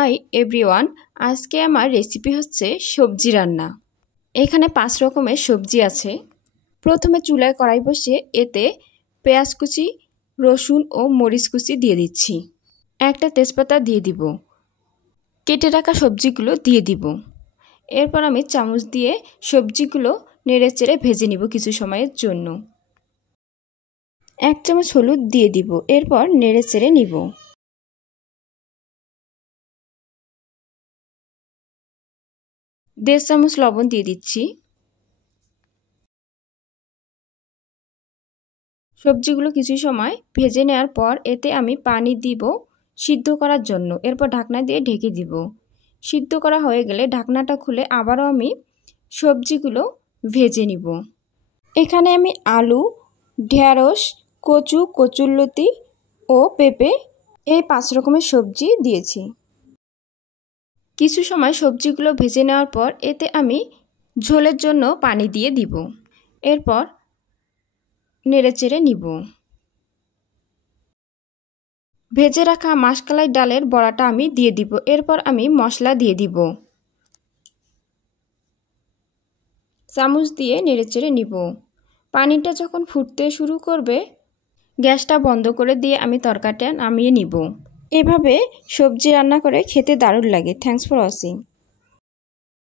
Hi everyone, আজকে আমার recipe হচ্ছে সবজি রান্না। এখানে 5 রকমের সবজি আছে। প্রথমে চুলায় কড়াই বসিয়ে এতে পেঁয়াজ কুচি, রসুন ও মরিচ কুচি দিয়ে দিচ্ছি। একটা তেজপাতা দিয়ে দিব। কেটে রাখা সবজিগুলো দিয়ে দিব। এরপর আমি চামচ দিয়ে সবজিগুলো নেড়েচেড়ে ভেজে নিব কিছু সময়ের জন্য। 1 চামচ হলুদ দিয়ে দিব। এরপর নেড়েচেড়ে নিব। দেড় চামচ লবণ দিয়ে দিচ্ছি। সবজিগুলো কিছু সময় ভেজে নেওয়ার পর এতে আমি পানি দিব সিদ্ধ করার জন্য। এরপর ঢাকনা দিয়ে ঢেকে দিব। সিদ্ধ করা হয়ে গেলে ঢাকনাটা খুলে আবারও আমি সবজিগুলো ভেজে নিব। এখানে আমি আলু, ঢেঁড়স, কচু, কচুরলতি ও পেঁপে এই 5 রকমের সবজি দিয়েছি। কিছু সময় সবজিগুলো ভেজে নেওয়ার পর এতে আমি ঝোলের জন্য পানি দিয়ে দিব। এরপর নেড়েচেড়ে নিব। ভেজে রাখা মাসকলাই ডালের বড়াটা আমি দিয়ে দিব। এরপর আমি মশলা দিয়ে দিব। চামচ দিয়ে নেড়েচেড়ে নিব। পানিটা যখন ফুটতে শুরু করবে গ্যাসটা বন্ধ করে দিয়ে আমি তরকারিটা নামিয়ে নিব। এভাবে সবজি রান্না করে খেতে দারুণ লাগে। Thanks for watching.